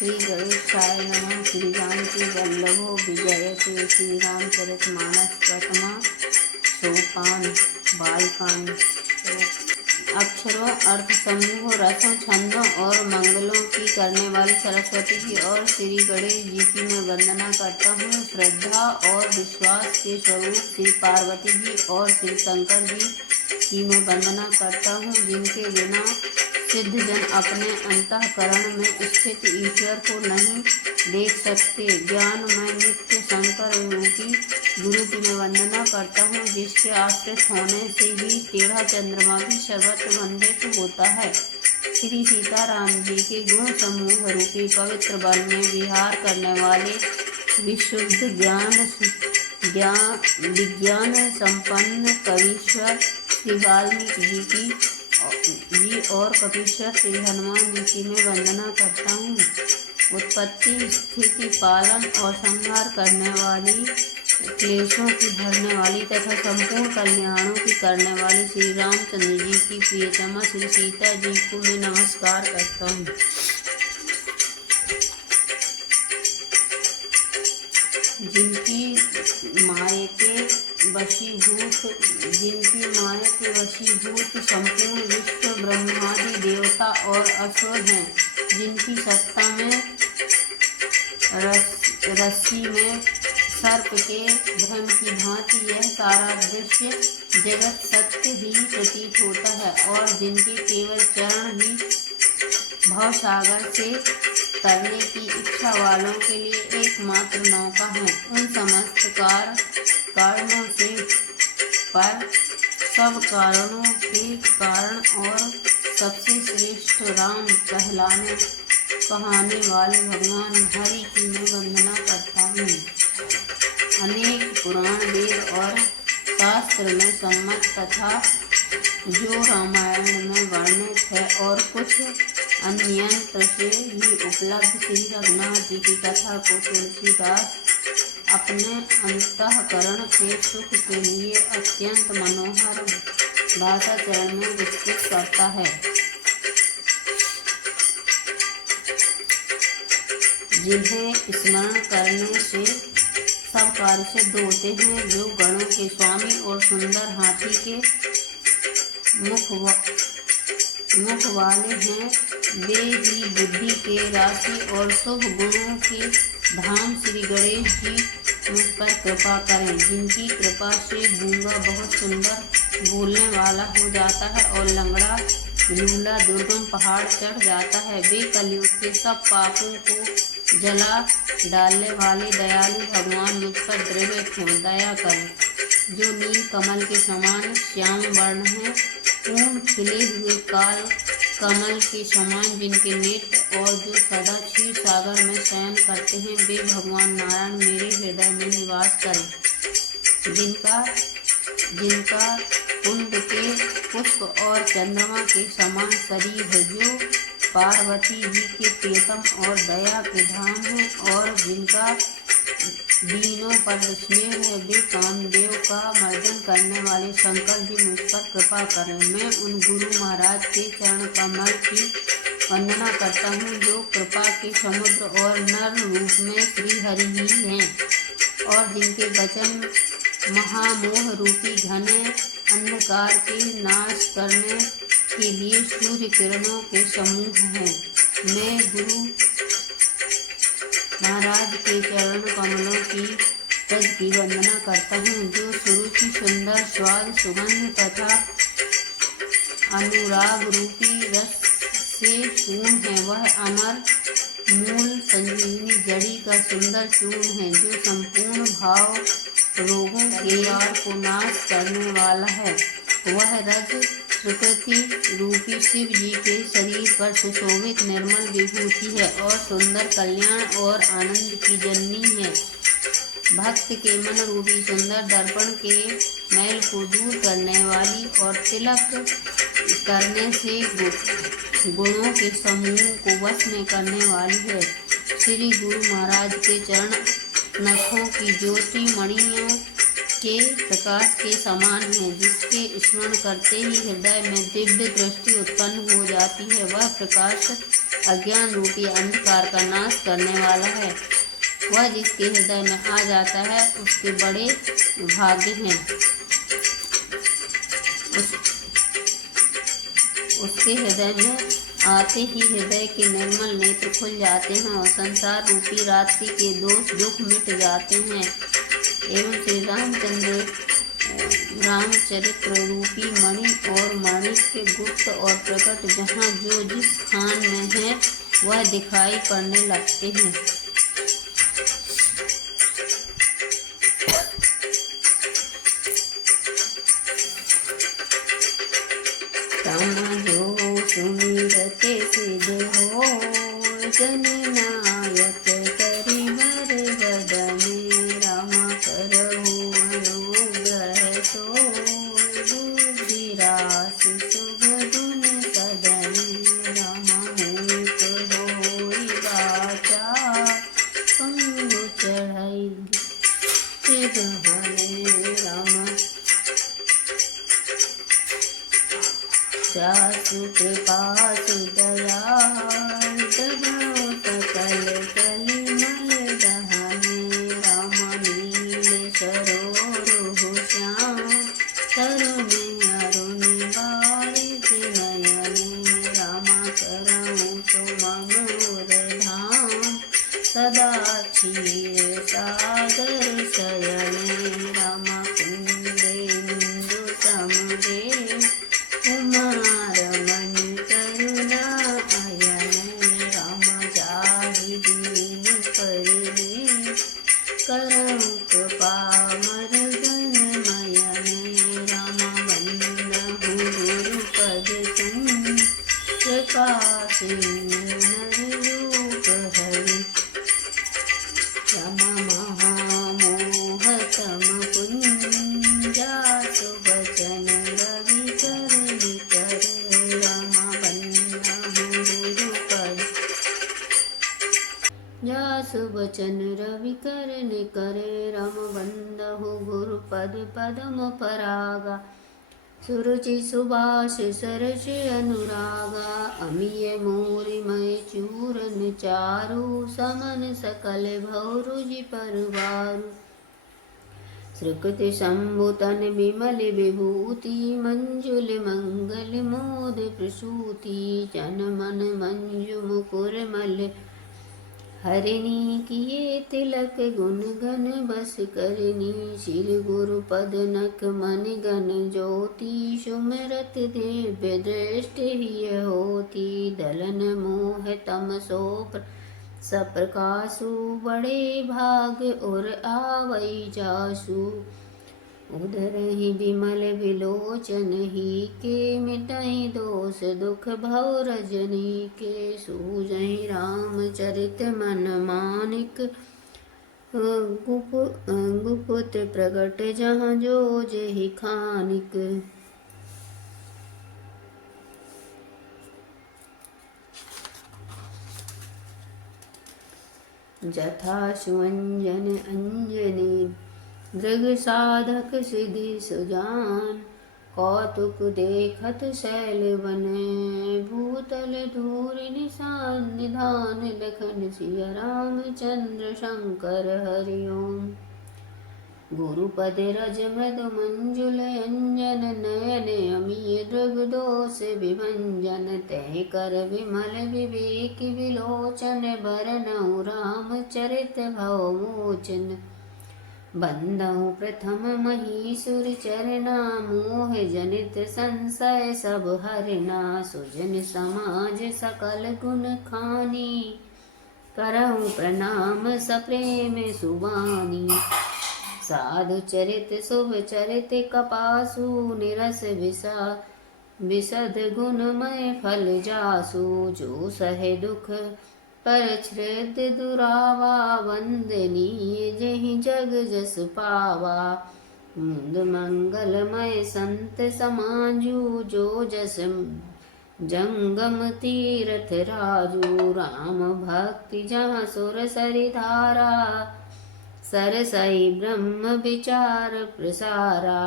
श्री गणेशाय नमः। श्री जानकी वल्लभो विजयते। श्री रामचरितमानस प्रथमा सोपान बालकांड। अक्षरों, अर्थ समूह, रसों, छंदों और मंगलों की करने वाली सरस्वती की और श्री गणेश जी की मैं वंदना करता हूँ। श्रद्धा और विश्वास के स्वरूप श्री पार्वती जी और श्री शंकर जी की मैं वंदना करता हूँ, जिनके बिना सिद्ध जन अपने अंतःकरण में स्थित ईश्वर को नहीं देख सकते। ज्ञानमय नित्य शंकर रूपी गुरु की मैं वंदना करता हूँ, जिसके आश्रित होने से ही टेढ़ा चंद्रमा भी सर्वत्र वंदित होता है। श्री सीताराम जी के गुण समूह रूपी पवित्र वन में विहार करने वाले विशुद्ध विज्ञान संपन्न कवीश्वर श्री वाल्मीकि जी और कपीश्वर श्री हनुमान जी की मैं वंदना करता हूँ। उत्पत्ति, स्थिति, पालन और संहार करने वाली, क्लेशों की हरने वाली तथा संपूर्ण कल्याणों की करने वाली श्री रामचंद्र जी की प्रियतमा श्री सीता जी को मैं नमस्कार करता हूँ। जिनकी माया के वशीभूत संपूर्ण विश्व ब्रह्मादि देवता और असुर हैं, जिनकी सत्ता में रस्सी में सर्प के भ्रम की भांति यह सारा दृश्य जगत सत्य ही प्रतीत होता है, और जिनके केवल चरण ही भवसागर से तरने की इच्छा वालों के लिए एकमात्र नौका है। उन समस्त कारणों से पर सब कारणों के कारण और सबसे श्रेष्ठ राम कहाने वाले भगवान हरि की मैं वंदना करता हूँ। अनेक पुराण, वेद और शास्त्र में सम्मत तथा जो रामायण में वर्णित है और कुछ अन्यंत्र से भी उपलब्ध श्री रघुनाथ जी की कथा को तुलसीदास अपने अंतःकरण के सुख के लिए अत्यंत मनोहर भाषा चरण में विस्तृत करता है, जिन्हें स्मरण करने से सब कार्य सिद्ध होते हैं। जो गणों के स्वामी और सुंदर हाथी के मुख वाले हैं, वे ही बुद्धि के राशि और शुभ गुणों के धाम श्री गणेश जी मुझ पर कृपा करें, जिनकी कृपा से गूंगा बहुत सुंदर बोलने वाला हो जाता है और लंगड़ा लूला दुर्गम पहाड़ चढ़ जाता है। वे कलयुग के सब पापों को जला डालने वाले दयालु भगवान मुझ पर दृढ़ दया करें। जो नील कमल के समान श्याम वर्ण है, पूर्ण खिले हुए काल कमल के समान जिनके नेत्र और जो सदा क्षीर सागर में शयन करते हैं, वे भगवान नारायण मेरे हृदय में निवास करें। जिनका कुंड के पुष्प और चंद्रमा के समान शरीर है, जो पार्वती जी के प्रियतम और दया के धाम है, और जिनका दीनों पर स्नेह है, वे कामदेव का मर्दन करने वाले शंकर जी मुझ पर कृपा करें। मैं उन गुरु महाराज के चरण कमल की वंदना करता हूँ, जो कृपा के समुद्र और नर रूप में श्री हरि ही हैं, और जिनके वचन महामोह रूपी घने अंधकार के नाश करने के लिए सूर्य किरणों के समूह हैं। मैं गुरु महाराज के चरण कमलों की पद की वंदना करता हूँ, जो सुरुचि, सुंदर स्वाद, सुगंध तथा अनुराग रूपी रस से पूर्ण है। वह अमर मूल संजीवनी जड़ी का सुंदर चूर्ण है, जो संपूर्ण भाव रोगों के यार को नाश करने वाला है। वह रज प्रकृति रूपी शिव जी के शरीर पर सुशोभित निर्मल विभूति है और सुंदर कल्याण और आनंद की जननी है। भक्त के मन रूपी सुंदर दर्पण के मैल को दूर करने वाली और तिलक करने से गुणों के समूह को वश में करने वाली है। श्री गुरु महाराज के चरण नखों की ज्योति मणियों के प्रकाश के समान है, जिसके स्मरण करते ही हृदय में दिव्य दृष्टि उत्पन्न हो जाती है। वह प्रकाश अज्ञान रूपी अंधकार का नाश करने वाला है। वह जिसके हृदय में आ जाता है उसके बड़े भाग्य हैं। उसके हृदय में आते ही हृदय के निर्मल नेत्र खुल जाते हैं और संसार रूपी रात्रि के दोष दुख मिट जाते हैं एवं श्री रामचरित्र रूपी मणि और माणिक के गुप्त और प्रकट जहाँ जो जिस खान में है वह दिखाई पड़ने लगते हैं। जो सुमिरते सिद्ध हो जननायक करिवर बदने राम करहु अनुग्रह सो बुद्धि राशि शुभ गुण सदने राम मुख होई बाचा पंगु चढ़ाई गहने राम जासु कृपा सुदया सकल कलिमल दहने राम नील सरोरुह श्याम तरुण अरुण बारिक नयने राम करहु सुमधुर धाम सदा क्षीर सागर शयने राम कुंदेन्दु समुदेव कुमार मणि करुणा अयन राम जाहि दीन परिणे करहु कृपा मरगन मयन राम वंदहु गुरुपद तुम कृपा सिंधु रूप हरि राम महामोहतम कुंजा सुवचन रवि कर राम बन्धहु गुरुपद जासु वचन रवि करे राम बन्धहु गुरुपद पदम परागा सुरुचि सुभाष सरस अनुरागा अमीय मोरि मय चूरन चारु समन सकल भौरुजि परवारु श्रुति शंभुतन विमल विभूति मंजुल मंगल मोद प्रसूति जन मन मंजु मुकुर मल हरिणी किए तिलक गुण गण बस करनी श्री गुरु पद नख मन गण ज्योति सुमरत दिव्य दृष्टि हिय होती दलन मोह तम सो सप्रकाशु बड़े भाग और आवई जासु उदरहि विमल विलोचन ही के मिटहि दोष दुख भव रजनी के सूझहि रामचरित मन मानिक गुप्त प्रगट जहाँ जो जेहि खानिक जथा सुअंजन अंजनी दृग साधक सिद्धि सुजान कौतुक देखत शैल बने भूतल धूरि निशान निधान लखन सिया रामचंद्र शंकर हरि ओम गुरुपद रज मृदु मंजुल अंजन नयन अमीय दृग दोष विभंजन तय कर विमल विवेक विलोचन बरनउ रामचरित भव मोचन बंदहु प्रथम महीसुर चरना मोह जनित संशय सब हरना सुजन समाज सकल गुण खानी करहु प्रणाम सप्रेम सुबानी साधु चरित शुभ चरित कपासु निरस विशद गुणमय फल जासु जो सहे दुख पर छृद दुरावा वंदनीय जहि जग जस पावा मुंद मंगलमय संत समाजू जो जस जंगम तीर्थ राजू राम भक्ति जहाँ सुर सरिधारा सरसई ब्रह्म विचार प्रसारा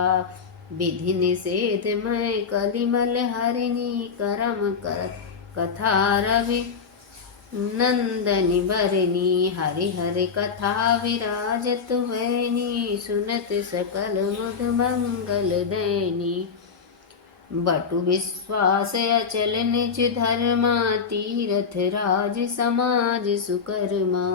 विधि निषेध मय कलिमल हरिणी करम कर कथा रवि नंदनी बरनी हरिहर कथा विराजत वैनी सुनत सकल मुद मंगल दैनी बटु विश्वास अचल निज धर्मा तीरथ राज समाज सुकर्मा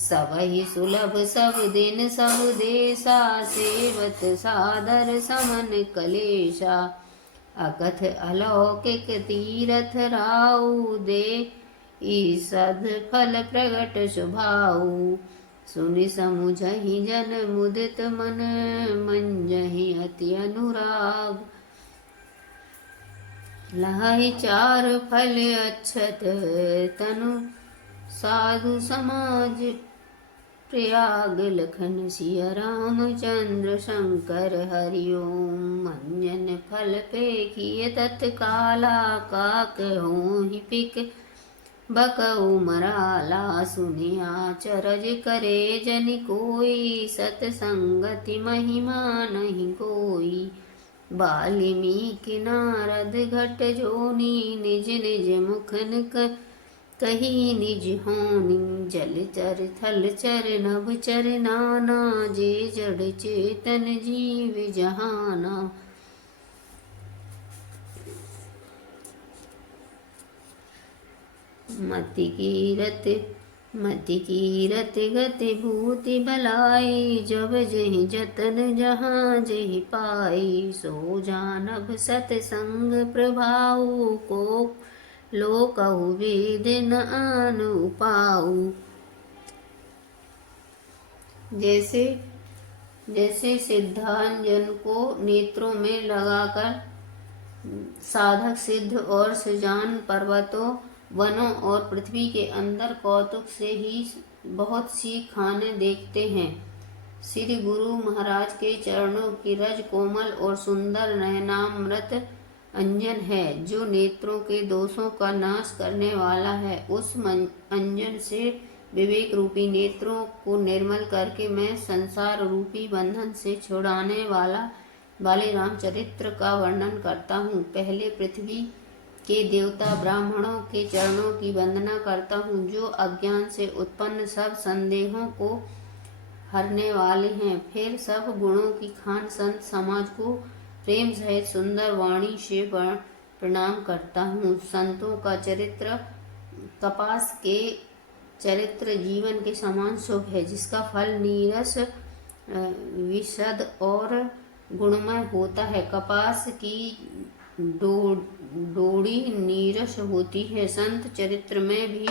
सबहि सुलभ सब दिन सब देशा सेवत सादर समन कलेशा अकथ अलौकिक तीरथ राउ दे ईसद फल प्रगट सुभाऊ सुनि समुझहि जन मुदित मन मंजहि अति अनुराग लहहि चार फल अक्षत तनु साधु समाज प्रयाग लखन सिया रामचंद्र शंकर हरिओम मंजन फल पेखिय तत्काला काकहोहि पिक बकऊ मराला सुनिया चरज करे जन कोई सतसंगति महिमा नहीं कोई बाल्मीकि नारद घट जोनी निज निज मुखन कही निज होनी जल चर थल चर नभ चर नाना जे जड़ चेतन जीव जहाना मति कीरत गति भूति बलाई जब जहि जतन जहाँ जहि पाई सो जानब सतसंग प्रभाऊ को लोकहु वेद न आनु पाऊ। जैसे सिद्धांजन को नेत्रों में लगाकर साधक सिद्ध और सुजान पर्वतों वनों और पृथ्वी के अंदर कौतुक से ही बहुत सी खाने देखते हैं। श्री गुरु महाराज के चरणों की रज कोमल और सुंदर नयनामृत अंजन है जो नेत्रों के दोषों का नाश करने वाला है। उस अंजन से विवेक रूपी नेत्रों को निर्मल करके मैं संसार रूपी बंधन से छुड़ाने वाले रामचरित्र का वर्णन करता हूँ। पहले पृथ्वी के देवता ब्राह्मणों के चरणों की वंदना करता हूँ जो अज्ञान से उत्पन्न सब संदेहों को हरने वाले हैं। फिर सब गुणों की खान संत समाज को प्रेम सहित सुंदर वाणी से प्रणाम करता हूँ। संतों का चरित्र कपास के चरित्र जीवन के समान शुभ है जिसका फल नीरस विशद और गुणमय होता है। कपास की डोरी नीरस होती है। संत चरित्र में भी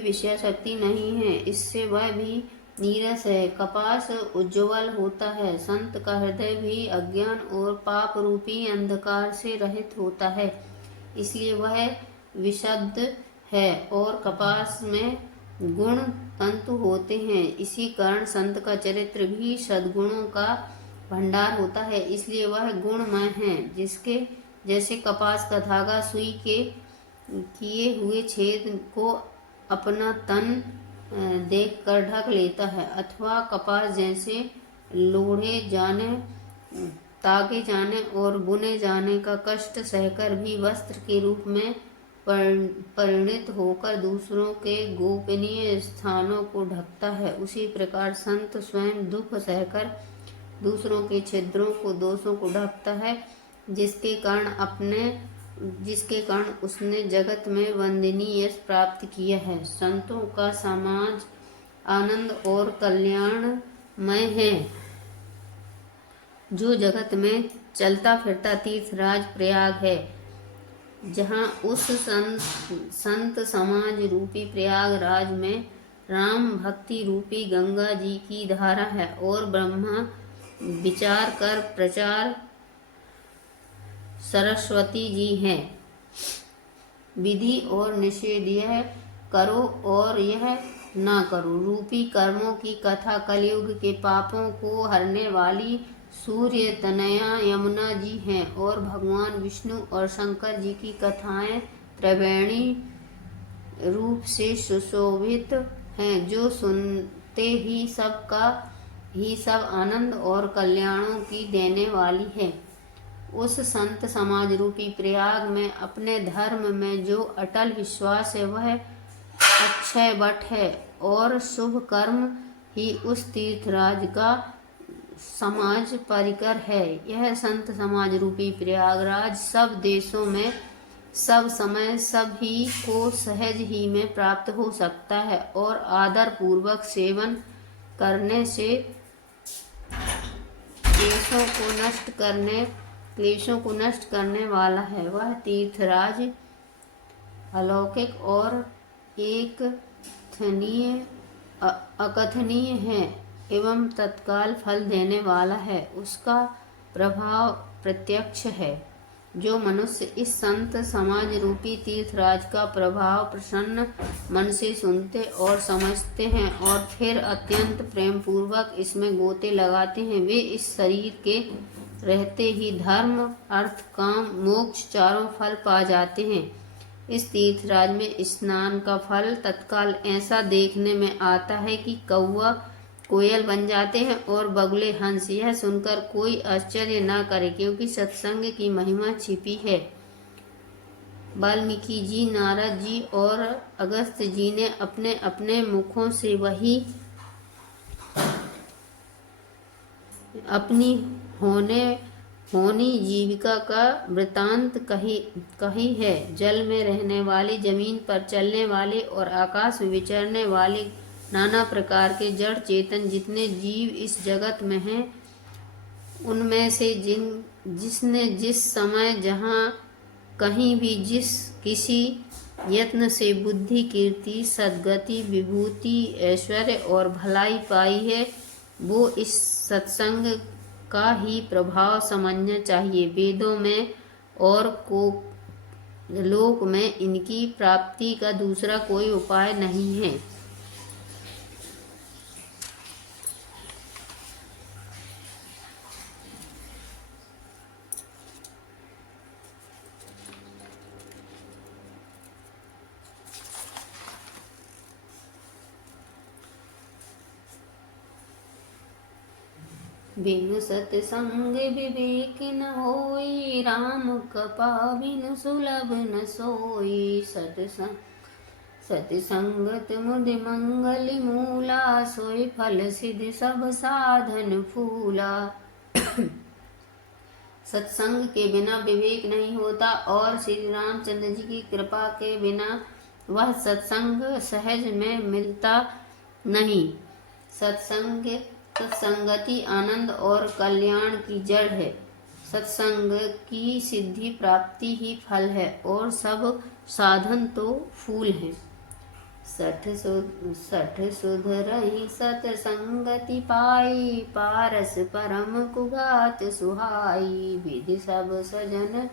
विषयासक्ति नहीं है, इससे वह भी नीरस है। कपास उज्ज्वल होता है। संत का हृदय भी अज्ञान और पाप रूपी अंधकार से रहित होता है, इसलिए वह विशुद्ध है। और कपास में गुण तंतु होते हैं, इसी कारण संत का चरित्र भी सद्गुणों का भंडार होता है, इसलिए वह गुणमय है। जिसके जैसे कपास का धागा सुई के किए हुए छेद को अपना तन देखकर ढक लेता है, अथवा कपास जैसे लोढ़े जाने, तागे जाने और बुने जाने का कष्ट सहकर भी वस्त्र के रूप में परिणित होकर दूसरों के गोपनीय स्थानों को ढकता है, उसी प्रकार संत स्वयं दुख सहकर दूसरों के छिद्रों को दोषों को ढकता है, जिसके कारण उसने जगत में वंदनीय यश प्राप्त किया है। संतों का समाज आनंद और कल्याणमय है, जो जगत में चलता फिरता तीर्थराज प्रयाग है, जहाँ उस संत समाज रूपी प्रयागराज में राम भक्ति रूपी गंगा जी की धारा है और ब्रह्मा विचार कर प्रचार सरस्वती जी हैं। विधि और निषेध यह करो और यह ना करो रूपी कर्मों की कथा कलयुग के पापों को हरने वाली सूर्य तनया यमुना जी हैं और भगवान विष्णु और शंकर जी की कथाएं त्रिवेणी रूप से सुशोभित हैं, जो सुनते ही सब आनंद और कल्याणों की देने वाली है। उस संत समाज रूपी प्रयाग में अपने धर्म में जो अटल विश्वास है वह अक्षय वट है, और शुभ कर्म ही उस तीर्थराज का समाज परिकर है। यह संत समाज रूपी प्रयागराज सब देशों में सब समय सभी को सहज ही में प्राप्त हो सकता है, और आदर पूर्वक सेवन करने से क्लेशों को नष्ट करने वाला है। वह तीर्थराज अलौकिक और अकथनीय है एवं तत्काल फल देने वाला है। उसका प्रभाव प्रत्यक्ष है। जो मनुष्य इस संत समाज रूपी तीर्थराज का प्रभाव प्रसन्न मन से सुनते और समझते हैं और फिर अत्यंत प्रेम पूर्वक इसमें गोते लगाते हैं, वे इस शरीर के रहते ही धर्म अर्थ काम मोक्ष चारों फल पा जाते हैं। इस तीर्थराज में स्नान का फल तत्काल ऐसा देखने में आता है कि कौवा कोयल बन जाते हैं और बगुले हंस। यह सुनकर कोई आश्चर्य न करे, क्योंकि सत्संग की महिमा छिपी है। वाल्मीकि जी, नारद जी और अगस्त्य जी ने अपने अपने मुखों से वही अपनी होनी जीविका का वृतांत कही है। जल में रहने वाले, जमीन पर चलने वाले और आकाश में विचरने वाले नाना प्रकार के जड़ चेतन जितने जीव इस जगत में हैं, उनमें से जिसने जिस समय जहाँ कहीं भी किसी यत्न से बुद्धि, कीर्ति, सद्गति, विभूति, ऐश्वर्य और भलाई पाई है, वो इस सत्संग का ही प्रभाव समझना चाहिए। वेदों में और लोक में इनकी प्राप्ति का दूसरा कोई उपाय नहीं है। बिनु सतसंग विवेक न होई, राम कपा बिनु सुलभ न सोई। सतसंगत मुदि मंगल मूला, सोई फल सिद्धि सब साधन फूला। सत्संग के बिना विवेक नहीं होता, और श्री रामचंद्र जी की कृपा के बिना वह सत्संग सहज में मिलता नहीं। सत्संगति आनंद और कल्याण की जड़ है। सत्संग की सिद्धि प्राप्ति ही फल है, और सब साधन तो फूल हैं। सठ सुधरहि सतसंगति पाई, पारस परम कुघात सुहाई। विधि सब सजन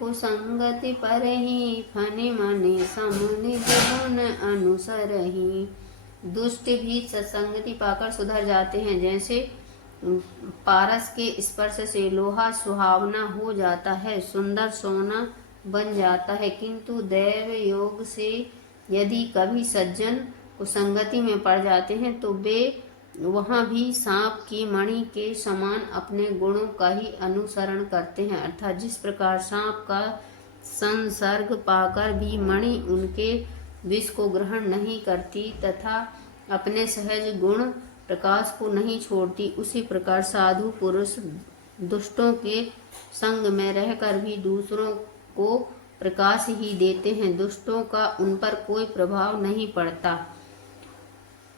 कुसंगति परहि, फनि मनि सम निज गुण अनुसरहि। दुष्ट भी सत्संगति पाकर सुधर जाते हैं। जैसे पारस के स्पर्श से लोहा सुहावना हो जाता है, सुंदर सोना बन जाता है, किंतु दैव योग से यदि कभी सज्जन कुसंगति में पड़ जाते हैं तो वे वहाँ भी सांप की मणि के समान अपने गुणों का ही अनुसरण करते हैं। अर्थात जिस प्रकार सांप का संसर्ग पाकर भी मणि उनके विष को ग्रहण नहीं करती तथा अपने सहज गुण प्रकाश को नहीं छोड़ती, उसी प्रकार साधु पुरुष दुष्टों के संग में रहकर भी दूसरों को प्रकाश ही देते हैं। दुष्टों का उन पर कोई प्रभाव नहीं पड़ता।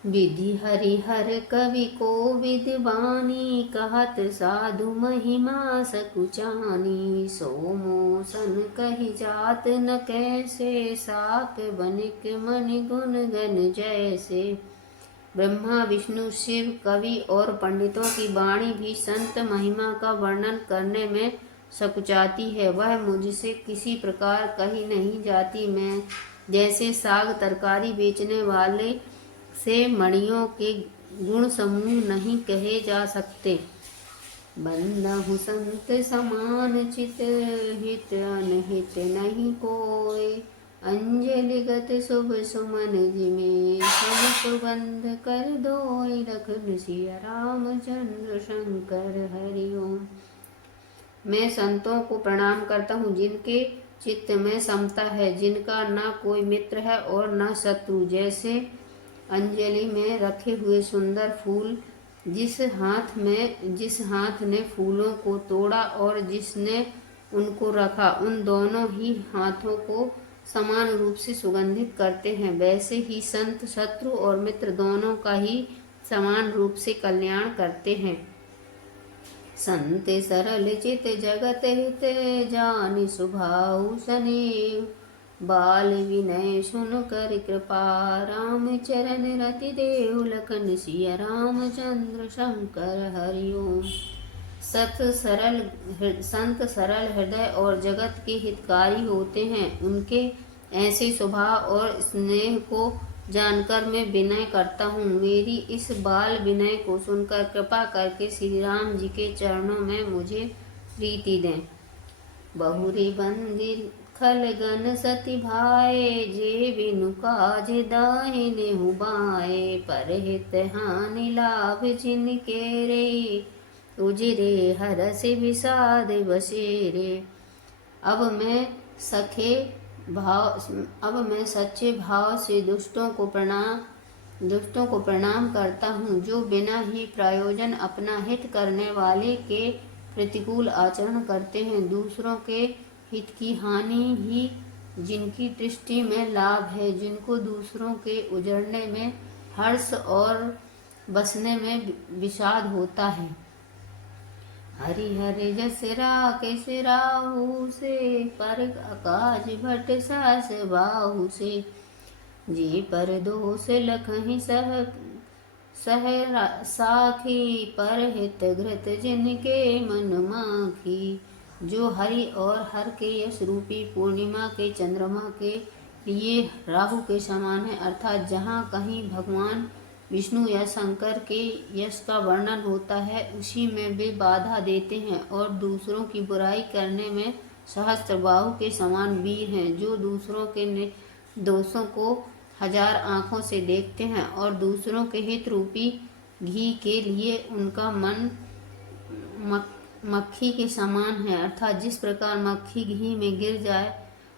विधि हरिहर कवि को विद्वानी, कहत साधु महिमा सकुचानी। सोमोसन कही जात न कैसे, साक बनिक मनि गुण गन जैसे। ब्रह्मा विष्णु शिव कवि और पंडितों की वाणी भी संत महिमा का वर्णन करने में सकुचाती है। वह मुझसे किसी प्रकार कही नहीं जाती। मैं जैसे साग तरकारी बेचने वाले से मणियों के गुण समूह नहीं कहे जा सकते। बंदहु संत समान चित, हित अनहित नहीं कोय। अंजलिगत शुभ सुमन जिमे, सब सुबंध कर दोय। लखन सिया रामचंद्र शंकर हरि ओम। मैं संतों को प्रणाम करता हूँ जिनके चित्त में समता है, जिनका न कोई मित्र है और न शत्रु। जैसे अंजलि में रखे हुए सुंदर फूल, जिस हाथ ने फूलों को तोड़ा और जिसने उनको रखा, उन दोनों ही हाथों को समान रूप से सुगंधित करते हैं, वैसे ही संत शत्रु और मित्र दोनों का ही समान रूप से कल्याण करते हैं। संत सरल चित जगत हित जानि स्वभाव सनेव, बाल विनय सुन कर कृपा राम चरण रति देव, लखन सिया रामचंद्र शंकर हरिओम। संत सरल हृदय और जगत के हितकारी होते हैं। उनके ऐसे स्वभाव और स्नेह को जानकर मैं विनय करता हूँ। मेरी इस बाल विनय को सुनकर कृपा करके श्री राम जी के चरणों में मुझे प्रीति दें। बहुरी बंदिर खलगन सति भाए, जे बिनु काज दाहिने हुबाए, परहित हानि लाभ जिनके रे, उजरे हरस विषाद बसेरे। अब मैं सच्चे भाव से दुष्टों को प्रणाम करता हूँ, जो बिना ही प्रयोजन अपना हित करने वाले के प्रतिकूल आचरण करते हैं। दूसरों के हित की हानि ही जिनकी दृष्टि में लाभ है, जिनको दूसरों के उजड़ने में हर्ष और बसने में विषाद होता है। हरिहर जस राकेश राहु से, पर आकाज भट सास बाहु से, जी पर दोष लखहि सह साखी, पर हित घृत जिनके मन माखी। जो हरि और हर के यश रूपी पूर्णिमा के चंद्रमा के लिए राहु के समान है, अर्थात जहाँ कहीं भगवान विष्णु या शंकर के यश का वर्णन होता है, उसी में वे बाधा देते हैं, और दूसरों की बुराई करने में सहस्त्रबाहु के समान वीर हैं, जो दूसरों के दोषों को 1000 आँखों से देखते हैं, और दूसरों के हित रूपी घी के लिए उनका मन मक्खी के समान है, अर्थात जिस प्रकार मक्खी घी में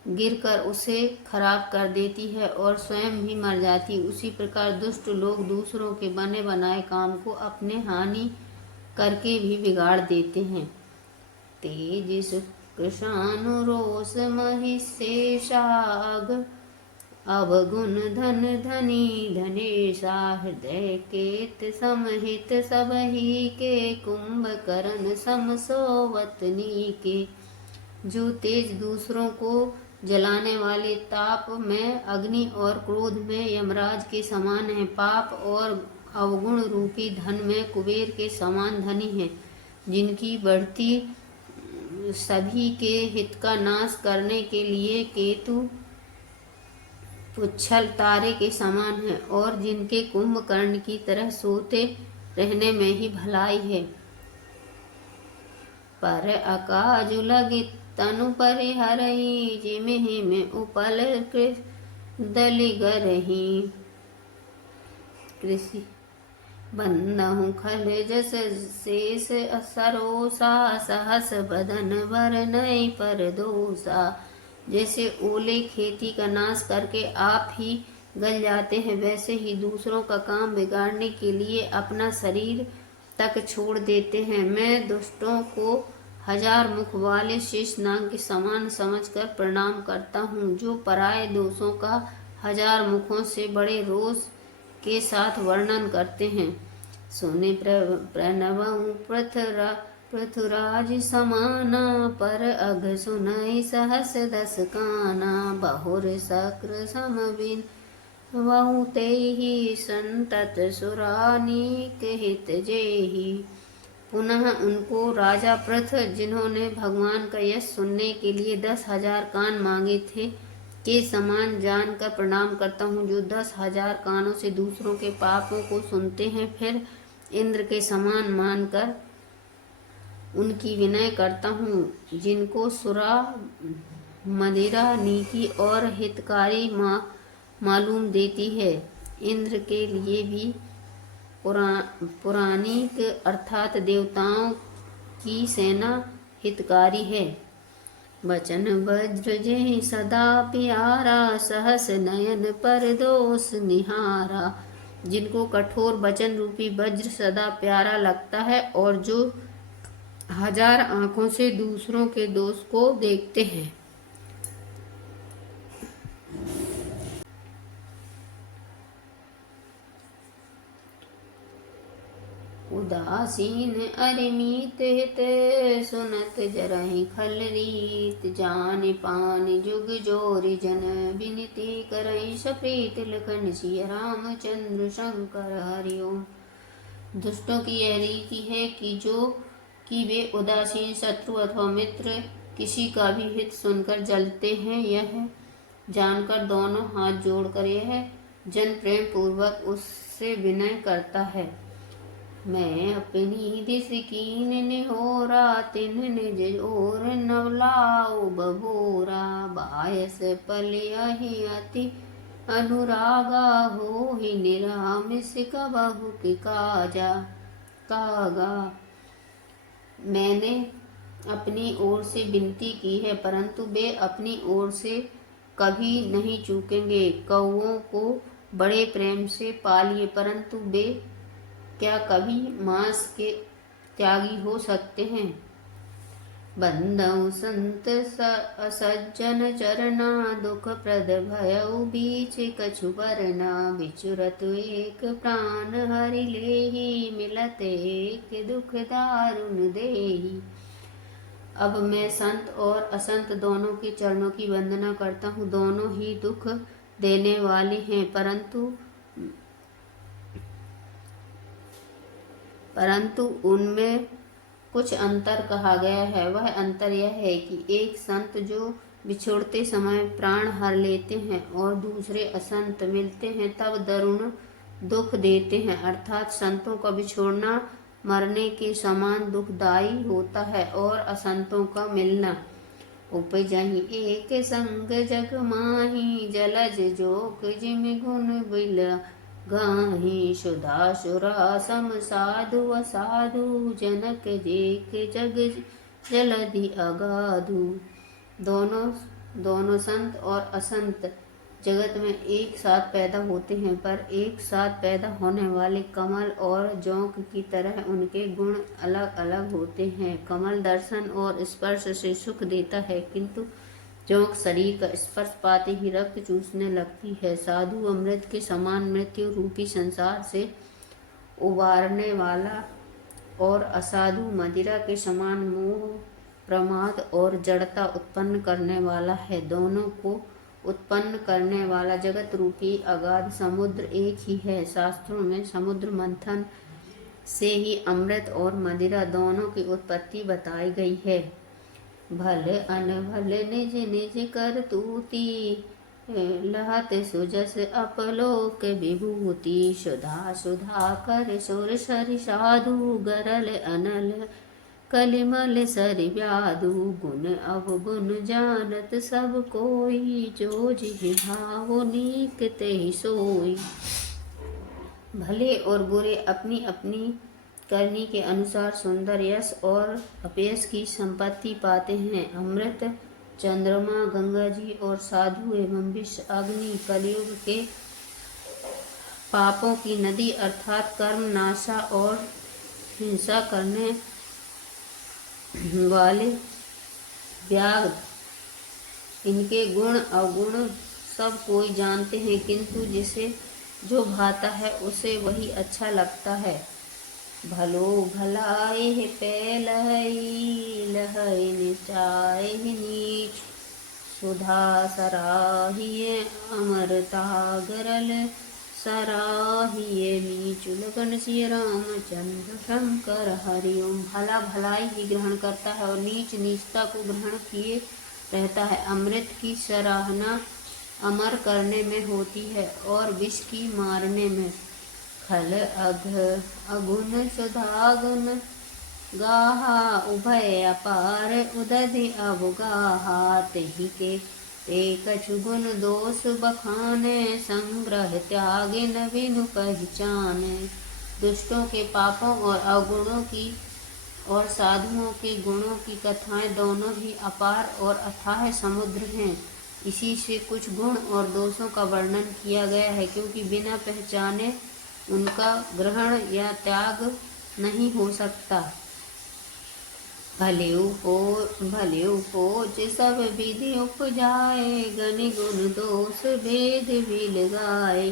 गिरकर उसे खराब कर देती है और स्वयं भी मर जाती, उसी प्रकार दुष्ट लोग दूसरों के बने बनाए काम को अपने हानि करके भी बिगाड़ देते हैं। तेजिस कृषानु रोष महिषेषाग, अवगुण धन धनी धनेशा, हृदय केत समहित सबही के, कुंभकर्ण समसोवतनी के। जो तेज दूसरों को जलाने वाले ताप में अग्नि और क्रोध में यमराज के समान है, पाप और अवगुण रूपी धन में कुबेर के समान धनी है, जिनकी बढ़ती सभी के हित का नाश करने के लिए केतु पुच्छल तारे के समान है, और जिनके कुंभकर्ण की तरह सोते रहने में ही भलाई है। पर अकाजु लगी तनु परिहरहि, जिमिहि में उपल दलि गरहि, कृषि बंदहु खल जस शेष सरोसा, सहस बदन बरनई पर दोसा। जैसे ओले खेती का नाश करके आप ही गल जाते हैं, वैसे ही दूसरों का काम बिगाड़ने के लिए अपना शरीर तक छोड़ देते हैं। मैं दुष्टों को 1000 मुख वाले शेषनाग के समान समझकर प्रणाम करता हूँ, जो पराये दोषों का 1000 मुखों से बड़े रोष के साथ वर्णन करते हैं। सुने प्रणवं पृथुराज समाना, पर अघ सुनई सहस दस काना, बहुर शक्र समबिन वहु तेहि, संतत सुरानीक हित जेहि। पुनः उनको राजा पृथ, जिन्होंने भगवान का यश सुनने के लिए 10,000 कान मांगे थे, के समान जानकर प्रणाम करता हूँ, जो 10,000 कानों से दूसरों के पापों को सुनते हैं, फिर इंद्र के समान मानकर उनकी विनय करता हूँ, जिनको सुरा मदिरा नीति और हितकारी मालूम देती है। इंद्र के लिए भी पुराणिक अर्थात देवताओं की सेना हितकारी है। वचन वज्र जय सदा प्यारा, सहस नयन पर दोष निहारा। जिनको कठोर वचन रूपी वज्र सदा प्यारा लगता है और जो हजार आंखों से दूसरों के दोष को देखते हैं। उदासीन अरिमीत हित, सुनत जरहि खल रीत। जान पान जुग जोरि जन, विनती करहि सप्रीत। लखन सिय रामचंद्र शंकर हरि ओम। दुष्टों की यह रीति है कि वे उदासीन शत्रु अथवा मित्र किसी का भी हित सुनकर जलते हैं। यह जानकर दोनों हाथ जोड़कर यह जन प्रेम पूर्वक उससे विनय करता है। मैं अपनी दिस कीन निहोरा, तिन निज ओर नवलाओ बभोरा। बायस पलयहि अति अनुरागा, होहि निरामिस कबहु कि कागा। मैंने अपनी ओर से विनती की है, परंतु वे अपनी ओर से कभी नहीं चूकेंगे। कौओं को बड़े प्रेम से पालिए, परंतु वे क्या कभी मांस के त्यागी हो सकते हैं। बंदौ संत असज्जन चरना, दुख प्रद भयउ बीच कछु बरना। बिचुरत एक प्राण हरि लेहि, मिलत एक दुख दारुण देहि। अब मैं संत और असंत दोनों के चरणों की वंदना करता हूँ। दोनों ही दुख देने वाले हैं, परंतु उनमें कुछ अंतर कहा गया है। वह अंतर यह है कि एक संत जो बिछुड़ते समय प्राण हर लेते हैं और दूसरे असंत मिलते हैं तब दारुण दुख देते हैं। अर्थात संतों का बिछोड़ना मरने के समान दुखदायी होता है और असंतों का मिलना। उपजहि एक संग जग माही, जलज जोक जिम गुण बिल गाही। सुधा सुरा सम साधु असाधु, जनक जेक जग जलधि अगाधु। दोनों संत और असंत जगत में एक साथ पैदा होते हैं, पर एक साथ पैदा होने वाले कमल और जोंक की तरह उनके गुण अलग अलग होते हैं। कमल दर्शन और स्पर्श से सुख देता है, किंतु जोंक शरीर का स्पर्श पाते ही रक्त चूसने लगती है। साधु अमृत के समान मृत्यु रूपी संसार से उबारने वाला और असाधु मदिरा के समान मोह, प्रमाद और जड़ता उत्पन्न करने वाला है। दोनों को उत्पन्न करने वाला जगत रूपी अगाध समुद्र एक ही है। शास्त्रों में समुद्र मंथन से ही अमृत और मदिरा दोनों की उत्पत्ति बताई गई है। भल अनभल निज निज करतूति, लहत सुजस अपलोक विभूति। सुधा सुधा कर सुर सरि साधु, गरल अनल कलिमल सरि व्याधु। गुण अवगुण जानत सब कोई, जो जिहि भाव नीक तेहि सोई। भले और बुरे अपनी अपनी करनी के अनुसार सुंदर यश और अपयश की संपत्ति पाते हैं। अमृत, चंद्रमा, गंगा जी और साधु एवं विष, अग्नि कलयुग के पापों की नदी अर्थात कर्म नाशा और हिंसा करने वाले व्याघ्र, इनके गुण अवगुण सब कोई जानते हैं, किंतु जिसे जो भाता है उसे वही अच्छा लगता है। भलो भलाए पैलहि, लहै निचाए नीच। सुधा सराहिए अमरता, गरल सराहिए नीच। लगन सिय रामचंद्र शंकर हरि ओम। भला भलाई ही ग्रहण करता है और नीच नीचता को ग्रहण किए रहता है। अमृत की सराहना अमर करने में होती है और विष की मारने में। खल अघ अगुन सुधागुन, गाहा उभय अपार उदधि अवगाहा। तेहि के ते कछु गुण दोष बखाने, संग्रह त्यागे न बिनु पहचाने। दुष्टों के पापों और अवगुणों की और साधुओं के गुणों की कथाएं दोनों ही अपार और अथाह समुद्र हैं। इसी से कुछ गुण और दोषों का वर्णन किया गया है, क्योंकि बिना पहचाने उनका ग्रहण या त्याग नहीं हो सकता। भले उपोज सब विधि उपजाए, गनि गुण दोष भेद भी लगाए।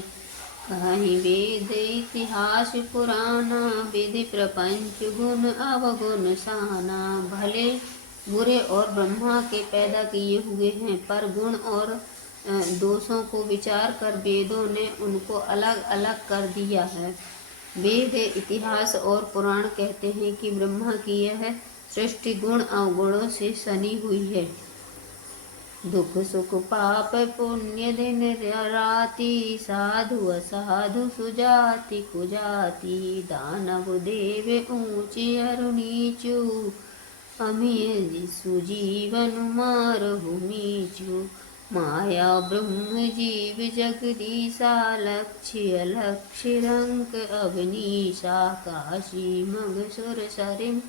कहीं वेद इतिहास पुराना, विधि प्रपंच गुण अवगुण साना। भले बुरे और ब्रह्मा के पैदा किए हुए हैं, पर गुण और दोषों को विचार कर वेदों ने उनको अलग अलग कर दिया है। वेद इतिहास और पुराण कहते हैं कि ब्रह्मा की यह सृष्टि गुण अवगुणों से सनी हुई है। दुख सुख पाप पुण्य दिन राति, साधु असाधु सुजाति कुजाति। दानव देव ऊंचे अरु नीचु, अमिय सुजीवन मारहु मीचु। माया ब्रह्म जीव जगदीशा, लक्ष्य अलक्ष्य रंक अवनीशा। काशी मग सुर सरिम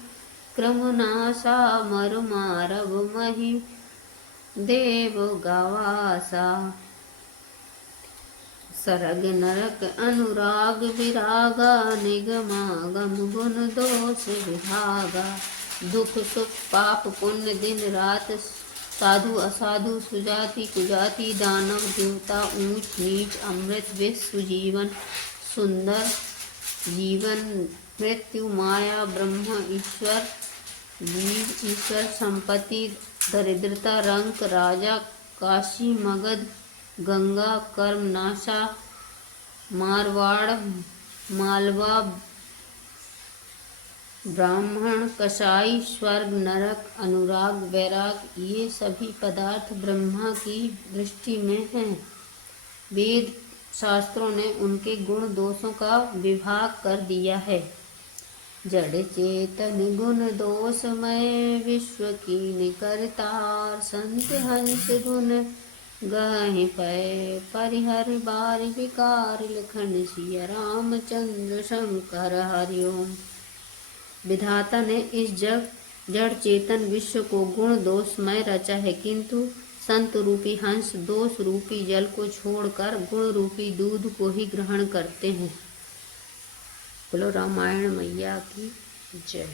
क्रमनाशा, मरु मारव मही देव गवासा। सरग नरक अनुराग विरागा, निगमागम गुण दोष विभागा। दुख सुख पाप पुण्य दिन रात, साधु असाधु सुजाति कुजाति। दानव देवता ऊंच नीच, अमृत विष सुजीवन सुंदर जीवन। मृत्यु माया ब्रह्म ईश्वर जीव ईश्वर। संपत्ति दरिद्रता रंक राजा। काशी मगध गंगा कर्मनाशा। मारवाड़ मालवा ब्राह्मण कसाई। स्वर्ग नरक अनुराग वैराग। ये सभी पदार्थ ब्रह्मा की दृष्टि में हैं। वेद शास्त्रों ने उनके गुण दोषों का विभाग कर दिया है। जड़ चेतन गुण दोषमय, विश्व कीन करतार। संत हंस गुण गहि पै, परिहर बार विकार। लखन सिया रामचंद्र शंकर हरिओम। विधाता ने इस जड़ चेतन विश्व को गुण दोषमय रचा है, किंतु संत रूपी हंस दोष रूपी जल को छोड़कर गुण रूपी दूध को ही ग्रहण करते हैं। बोलो रामायण मैया की जय।